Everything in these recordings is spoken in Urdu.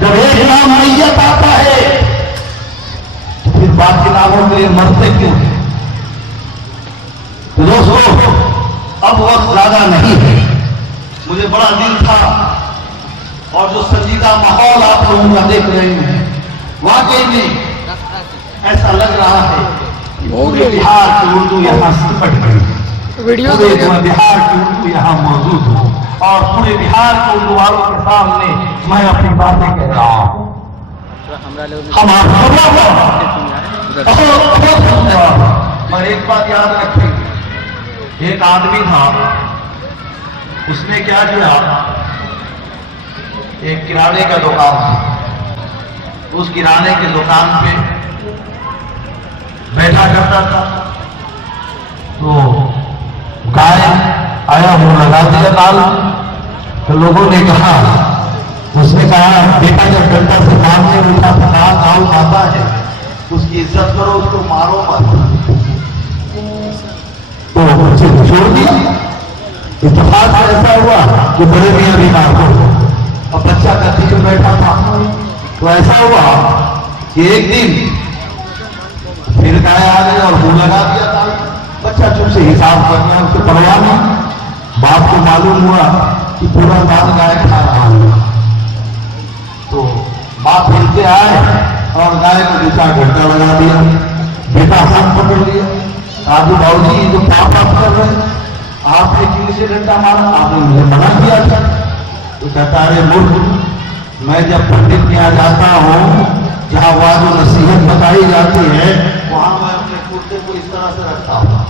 جب ایک نام میت آتا ہے تو پھر باقی ناموں کے لیے مرتے کیوں ہیں؟ تو دوستو اب وقت زیادہ نہیں ہے. مجھے بڑا دل تھا اور جو سنجیدہ ماحول آپ لوگوں کا دیکھ رہے ہیں واقعی میں ایسا لگ رہا ہے کہ پورے بہار کی اردو یہاں سپٹ گئی، پورے بہار کی اردو یہاں موجود ہو اور پورے بہار کے اردو والوں کے سامنے میں اپنی باتیں کہہ رہا ہوں. اور ایک بات یاد رکھیں، ایک آدمی تھا، اس نے کیا کیا، ایک کرانے کا دکان تھا، اس کرانے کی دکان پہ بیٹھا کرتا تھا تو گائے آیا وہ لگا دیا تال. تو لوگوں نے کہا، اس نے کہا بیٹا جب ڈنڈا سے کام نہیں اٹھا تال کھاتا ہے اس کی عزت کرو، اس کو مارو مت. تو اسے چھوڑ دیا. اتفاق ایسا ہوا کہ بڑے میاں بیمار ہو اور بچہ کتی میں بیٹھا تھا. تو ایسا ہوا کہ ایک دن پھر گائے آ گئے اور منہ لگا دیا تھا. بچہ چپ سے حساب کر گیا، اس کو پرواہ نہیں. باپ کو معلوم ہوا کہ پورا دال گائے کھا رہا ہوں. تو باپ پھر کے آئے اور گائے کو دوسرا گھنٹہ لگا دیا. بیٹا ہاتھ پکڑ لیا، آگے باؤ جی جو پاپ آپ کر رہے آپ نے کیوں سے ڈنڈا مارا، آپ نے مجھے منع کیا تھا. تو کہتا ہے ملک میں جب پنڈت کے یہاں جاتا ہوں جہاں وہ جو نصیحت بتائی جاتی ہے وہاں میں اپنے کرتے کو اس طرح سے رکھتا ہوں،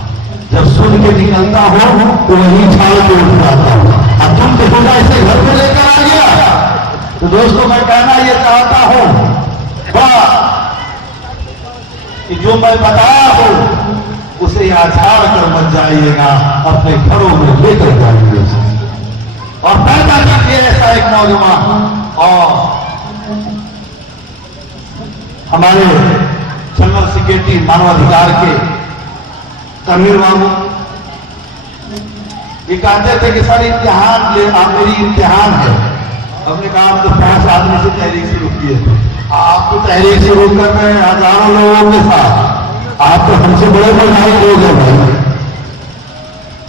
جب سن کے نکلتا ہوں تو وہی چھال کے اٹھ جاتا ہوں. اب تم دیکھو گا اسے گھر میں لے کر آ گیا. تو دوستوں میں کہنا یہ چاہتا ہوں کہ جو میں بتایا ہوں اسے یہاں چھاڑ کر مت جائیے گا، اپنے گھروں میں لے کر جائیے گا اور پیدا کیجیے ایسا ایک نوجوان. اور ہمارے جنرل سیکرٹری مانو ادھیکار کے تنویر بابو یہ کہتے تھے کہ سر امتحان میری امتحان ہے. ہم نے کہا آپ تو 5 آدمی سے تحریک شروع کیے تھے، آپ تو تحریک شروع کر رہے ہیں ہزاروں لوگوں کے ساتھ. آپ تو ہم سے بڑے مظاہر ہو گئے بھائی.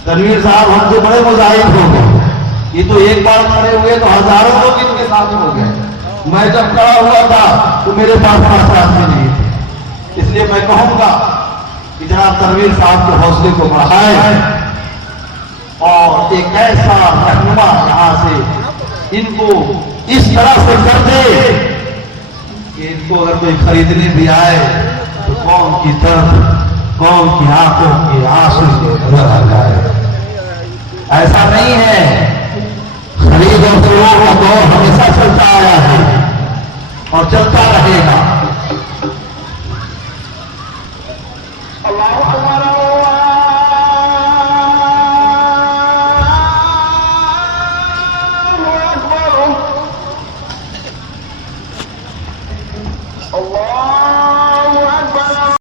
تنویر صاحب ہم سے بڑے مظاہر ہو گئے. یہ تو ایک بار کھڑے ہوئے تو ہزاروں لوگ ان کے ساتھ ہو گئے. میں جب کھڑا ہوا تھا تو میرے پاس 5 آدمی نہیں تھے. اس لیے میں کہوں گا کہ جناب تنویر صاحب کے حوصلے کو بڑھائے اور ایک ایسا رہنما یہاں سے ان کو اس طرح سے کر دے کہ ان کو اگر کوئی خریدنے بھی آئے تو قوم کی طرف قوم کی آنکھوں کے آنسو سے نظر آ جائے. ایسا نہیں ہے. خرید اور فروخت کا دور ہمیشہ چلتا آیا ہے اور چلتا رہے گا.